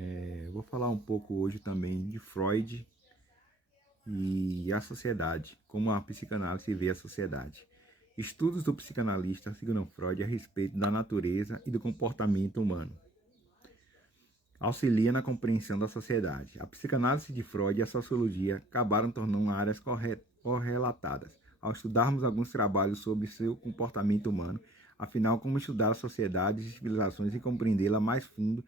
Eu vou falar um pouco hoje também de Freud e a sociedade, como a psicanálise vê a sociedade. Estudos do psicanalista Sigmund Freud a respeito da natureza e do comportamento humano. Auxilia na compreensão da sociedade. A psicanálise de Freud e a sociologia acabaram tornando áreas correlatadas. Ao estudarmos alguns trabalhos sobre seu comportamento humano, afinal, como estudar as sociedades e civilizações e compreendê-la mais fundo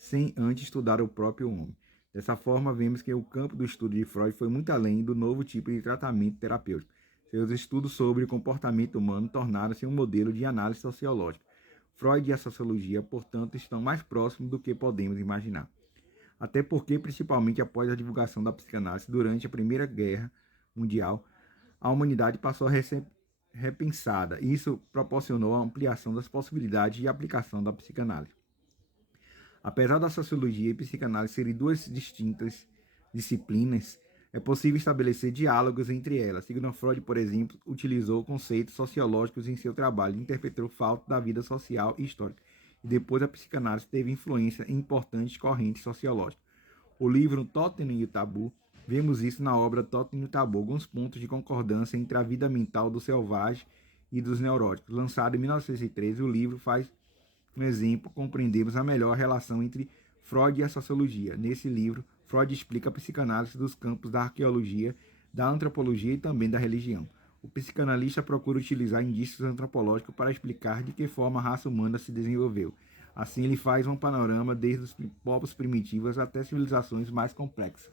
sem antes estudar o próprio homem. Dessa forma, vemos que o campo do estudo de Freud foi muito além do novo tipo de tratamento terapêutico. Seus estudos sobre o comportamento humano tornaram-se um modelo de análise sociológica. Freud e a sociologia, portanto, estão mais próximos do que podemos imaginar. Até porque, principalmente após a divulgação da psicanálise durante a Primeira Guerra Mundial, a humanidade passou a ser repensada. Isso proporcionou a ampliação das possibilidades de aplicação da psicanálise. Apesar da sociologia e psicanálise serem duas distintas disciplinas, é possível estabelecer diálogos entre elas. Sigmund Freud, por exemplo, utilizou conceitos sociológicos em seu trabalho, interpretou o fato da vida social e histórica, e depois a psicanálise teve influência em importantes correntes sociológicas. O livro Totem e o Tabu, vemos isso na obra Totem e o Tabu, alguns pontos de concordância entre a vida mental do selvagem e dos neuróticos. Lançado em 1913, o livro faz um exemplo, compreendemos a melhor relação entre Freud e a sociologia. Nesse livro, Freud explica a psicanálise dos campos da arqueologia, da antropologia e também da religião. O psicanalista procura utilizar indícios antropológicos para explicar de que forma a raça humana se desenvolveu. Assim, ele faz um panorama desde os povos primitivos até civilizações mais complexas.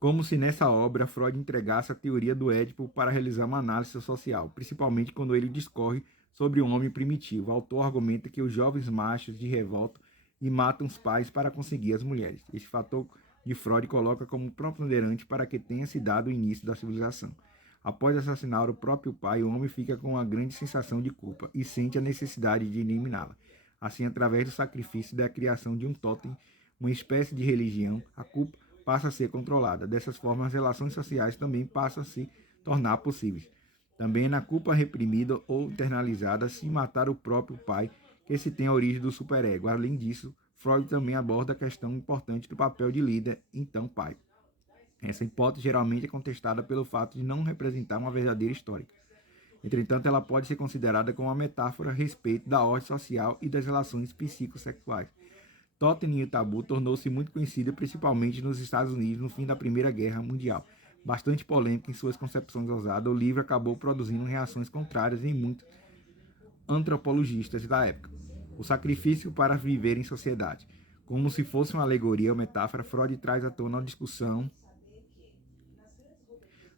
Como se nessa obra Freud entregasse a teoria do Édipo para realizar uma análise social, principalmente quando ele discorre sobre o homem primitivo. O autor argumenta que os jovens machos de revolta e matam os pais para conseguir as mulheres. Este fator de Freud coloca como preponderante para que tenha se dado o início da civilização. Após assassinar o próprio pai, o homem fica com uma grande sensação de culpa e sente a necessidade de eliminá-la. Assim, através do sacrifício da criação de um totem, uma espécie de religião, a culpa passa a ser controlada. Dessas formas, as relações sociais também passam a se tornar possíveis. Também na culpa reprimida ou internalizada, se matar o próprio pai, que se tem a origem do superego. Além disso, Freud também aborda a questão importante do papel de líder, então pai. Essa hipótese geralmente é contestada pelo fato de não representar uma verdadeira história. Entretanto, ela pode ser considerada como uma metáfora a respeito da ordem social e das relações psicossexuais. Totem e o Tabu tornou-se muito conhecida principalmente nos Estados Unidos no fim da Primeira Guerra Mundial. Bastante polêmica em suas concepções ousadas, o livro acabou produzindo reações contrárias em muitos antropologistas da época. O sacrifício para viver em sociedade. Como se fosse uma alegoria ou metáfora, Freud traz à tona uma discussão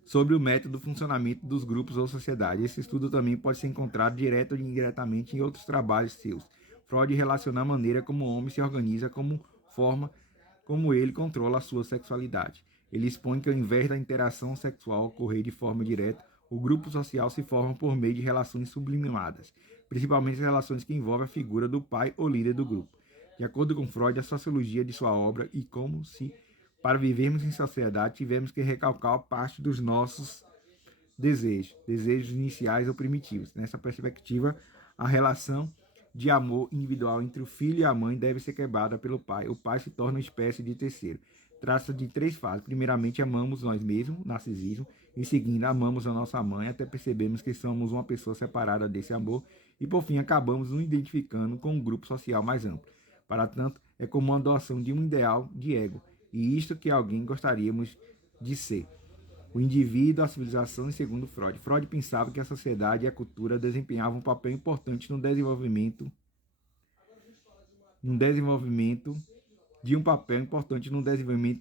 sobre o método do funcionamento dos grupos ou sociedade. Esse estudo também pode ser encontrado direto ou indiretamente em outros trabalhos seus. Freud relaciona a maneira como o homem se organiza como ele controla a sua sexualidade. Ele expõe que ao invés da interação sexual ocorrer de forma direta, o grupo social se forma por meio de relações sublimadas, principalmente as relações que envolvem a figura do pai ou líder do grupo. De acordo com Freud, a sociologia de sua obra e como se, para vivermos em sociedade, tivemos que recalcar parte dos nossos desejos iniciais ou primitivos. Nessa perspectiva, a relação de amor individual entre o filho e a mãe deve ser quebrada pelo pai. O pai se torna uma espécie de terceiro. Trata-se de três fases. Primeiramente, amamos nós mesmos, narcisismo. Em seguida, amamos a nossa mãe, até percebemos que somos uma pessoa separada desse amor. E, por fim, acabamos nos identificando com um grupo social mais amplo. Para tanto, é como uma doação de um ideal de ego. E isto que alguém gostaríamos de ser. O indivíduo, a civilização e segundo Freud. Freud pensava que a sociedade e a cultura desempenhavam um papel importante no desenvolvimento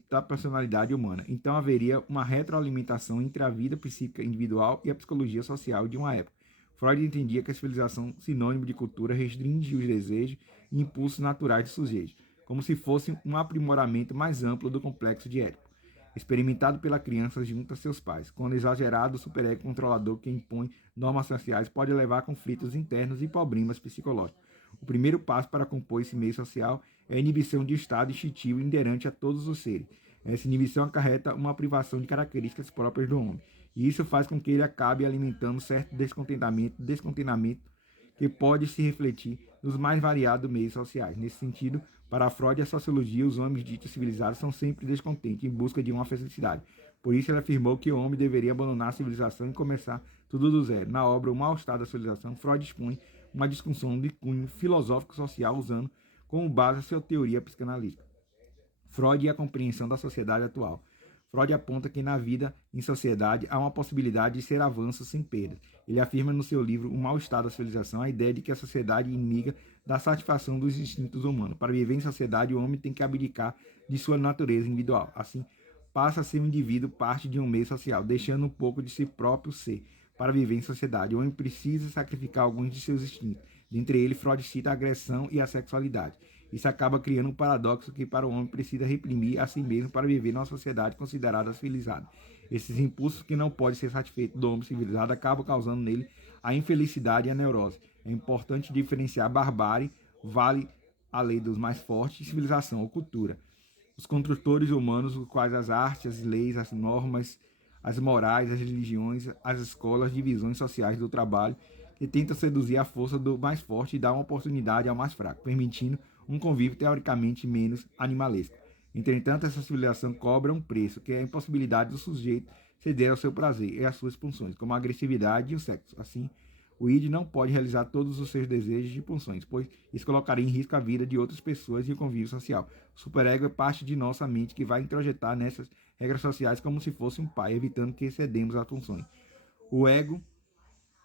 da personalidade humana. Então haveria uma retroalimentação entre a vida psíquica individual e a psicologia social de uma época. Freud entendia que a civilização, sinônimo de cultura, restringe os desejos e impulsos naturais do sujeito, como se fosse um aprimoramento mais amplo do complexo de Édipo, experimentado pela criança junto a seus pais. Quando exagerado, o superego controlador que impõe normas sociais pode levar a conflitos internos e problemas psicológicos. O primeiro passo para compor esse meio social é a inibição de estado instintivo inerente a todos os seres. Essa inibição acarreta uma privação de características próprias do homem, e isso faz com que ele acabe alimentando certo descontentamento que pode se refletir nos mais variados meios sociais. Nesse sentido, para Freud e a sociologia, os homens ditos civilizados são sempre descontentes, em busca de uma felicidade. Por isso, ele afirmou que o homem deveria abandonar a civilização e começar tudo do zero. Na obra O Mal-Estar da Civilização, Freud expõe uma discussão de cunho filosófico-social usando como base a sua teoria psicanalítica. Freud e a compreensão da sociedade atual. Freud aponta que na vida em sociedade há uma possibilidade de ser avanço sem perda. Ele afirma no seu livro O Mal-Estar da Civilização a ideia de que a sociedade é inimiga da satisfação dos instintos humanos. Para viver em sociedade, o homem tem que abdicar de sua natureza individual. Assim, passa a ser um indivíduo parte de um meio social, deixando um pouco de si próprio ser. Para viver em sociedade, o homem precisa sacrificar alguns de seus instintos. Dentre eles, Freud cita a agressão e a sexualidade. Isso acaba criando um paradoxo que para o homem precisa reprimir a si mesmo para viver numa sociedade considerada civilizada. Esses impulsos que não podem ser satisfeitos do homem civilizado acabam causando nele a infelicidade e a neurose. É importante diferenciar barbárie, vale a lei dos mais fortes, e civilização ou cultura. Os construtores humanos, os quais as artes, as leis, as normas, as morais, as religiões, as escolas, as divisões sociais do trabalho, que tentam seduzir a força do mais forte e dar uma oportunidade ao mais fraco, permitindo um convívio teoricamente menos animalesco. Entretanto, essa civilização cobra um preço, que é a impossibilidade do sujeito ceder ao seu prazer e às suas pulsões, como a agressividade e o sexo. Assim, o id não pode realizar todos os seus desejos e pulsões, pois isso colocaria em risco a vida de outras pessoas e o convívio social. O superego é parte de nossa mente que vai introjetar nessas regras sociais como se fosse um pai, evitando que excedemos as funções. O ego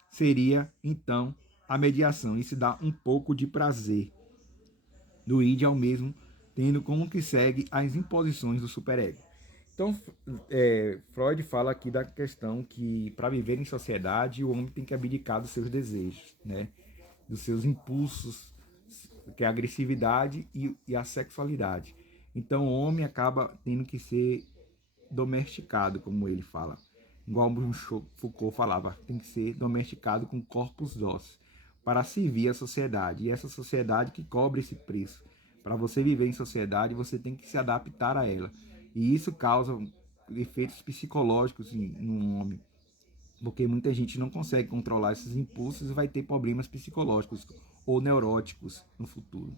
seria, então, a mediação. Isso dá um pouco de prazer do id ao mesmo, tendo como que segue as imposições do superego. Então, Freud fala aqui da questão que, para viver em sociedade, o homem tem que abdicar dos seus desejos, né? Dos seus impulsos, que é a agressividade e a sexualidade. Então, o homem acaba tendo que ser domesticado, como ele fala. Igual o Foucault falava, tem que ser domesticado com corpos dóceis para servir a sociedade. E essa sociedade que cobra esse preço. Para você viver em sociedade, você tem que se adaptar a ela. E isso causa efeitos psicológicos no homem. Porque muita gente não consegue controlar esses impulsos e vai ter problemas psicológicos ou neuróticos no futuro.